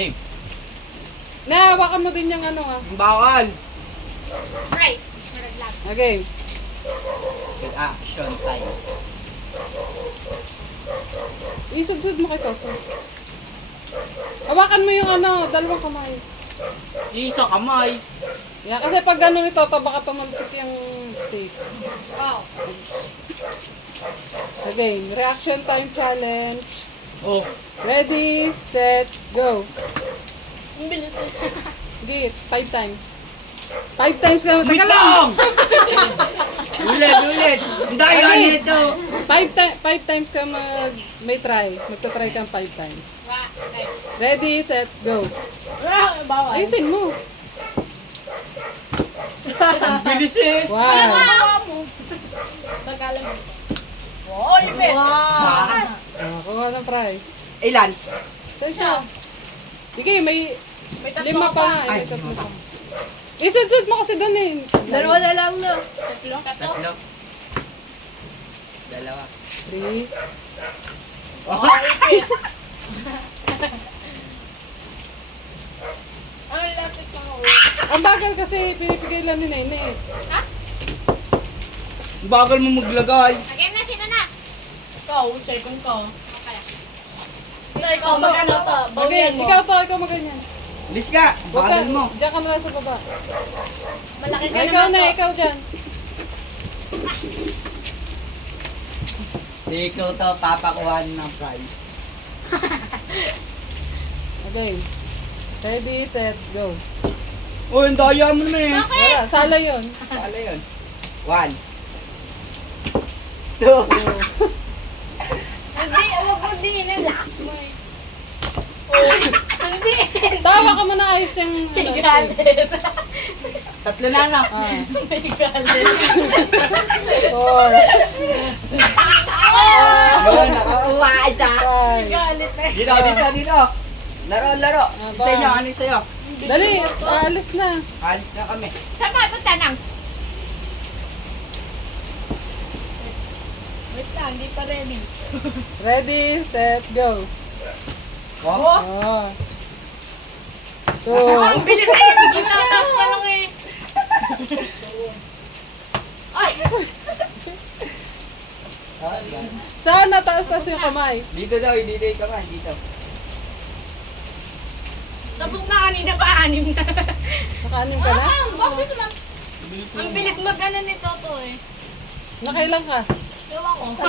Game. Nahawakan mo din yung ano ha. Bawal. Right. Okay. Action time. Isud-sud mo kay Toto. Hawakan mo yung ano, dalawang kamay. Isa kamay. Yeah, kasi pag gano'n ni Toto, baka tumalsik yung steak. Wow. Okay, reaction time challenge. Oh. Ready, set, go. Ang bilis eh. Hindi, 5 times. 5 times ka. Wait Teka lang. lang! Ulit. Dahil Okay. ito. 5 times ka may try. Magta-try kang 5 times. Wa. Nice. Ready, set, go. Bawal. Ayusin mo. Ang bilis eh. Wow. Bawa mo. Pagkalam mo. Wow, limit. Oh, kuha ng prize. Ilan? Isa. Sige, may May tatlo 5 pa nga. Ay, May 3 lima pa. pa. Isud-sud mo kasi doon eh. Dalawa na lang na. Tatlo? Tatlo. Dalawa. 3. Wow, limit. Ay, lapit pa ako. Ang bagal kasi pinipigay lang ni Nene. Bagal mo maglagay. Game na, sino na? Ikaw, second ko. Ikaw, magkano to? Okay, Bawian mo. ikaw maganyan. Bilis ka. Huwag ka, Bagal mo. diyan ka na lang sa baba. Malaki ka Ay, ikaw naman na, to. ikaw dyan. Ikaw to, papakuhan ng prize. Okay. Ready, set, go. Oh, yung daya mo naman eh. Wala, sala yun. Pala yun. 1. 2. Hindi, huwag mo din. Relax mo eh. Hindi. Tawa ka muna ayos yung May ano, galit. Tatlo na na. Ah, May galit. 4, Yun, nakauwa isa. 5. Galit na. Dito. Laro. Aba. Sa inyo, ano yung sa'yo? Dali, alis na. Alis na kami. Saan ka punta nang? Wait lang, hindi pa ready. Ready, set, go. Oh. Oh. 2. Ang bilis na yun. Ginatas pa lang eh. Ay! Saan nataas-taas yung kamay? Dito daw, dito yung kamay. Dito. Tapos na kanina pa, 6 na. Nakaanim ka na? Bakit naman? Ang bilis mag-ano ni Toto eh. Nakailang ka? Ewan ko.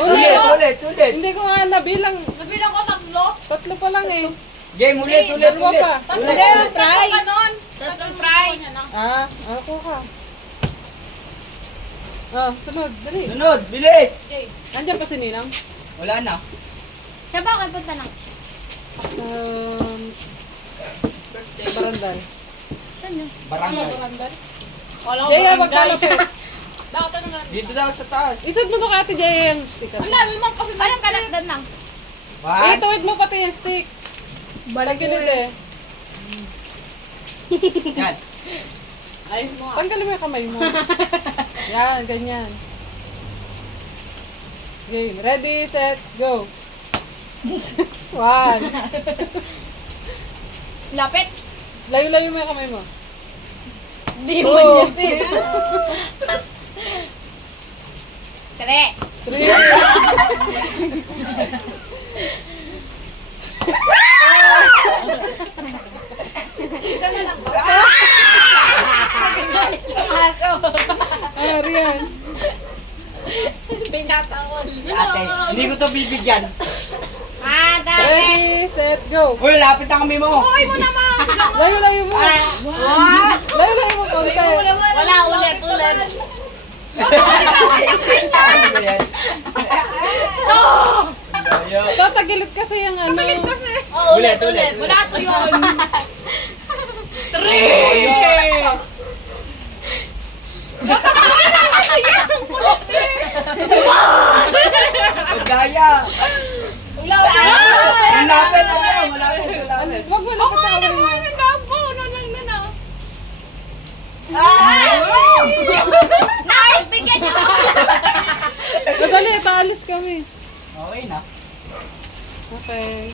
Ulit. Ulit. Hindi ko nga nabilang. Nabilang ko 3. 3 pa lang eh. Game, ulit. dalawa pa. Tatlong prize. Tatlong prize. Ah, ako ka. Ah, sunod, dali. Sunod, bilis. Andiyan pa si Ninang? Wala na. Saan ba kayo punta nang? Barandal. Saan yun? Barangay. Barangay? Wala ko Jaya, barangay. magkala po. Bakit ano nga? Dito daw sa taas. Isod mo to kay Ate Jaya yung stick. Ang dami mo kasi. Anong kanakdan nang? Ituwid mo pati yung stick. Tagilid eh. Yan. Ayos mo ah. Tanggalin mo yung kamay mo. Yan, ganyan. Game. Ready, set, go. 1. Lapit. Layo-layo mo yung kamay mo. Hindi Two. mo yun eh. Tare. 3. Isa na lang ba? Galit yung aso. Ah, Rian. Pinatawal. Ate, hindi ko to bibigyan. Dami. Ready, set, go. Uy, lapit na kami mo. Uy mo naman. Layo-layo mo. Layo-layo mo konti. Wala, ulit. Ano ba yan? Daya. Tatagilid kasi yung ano. Oh, ulit. Ulit. Wala to yun. Daya. Daya. Malapit ako. Malapit. Wag mo lapit na kamay mo. Nay, bigyan niyo ako. Madali, paalis kami. Okay na. Okay.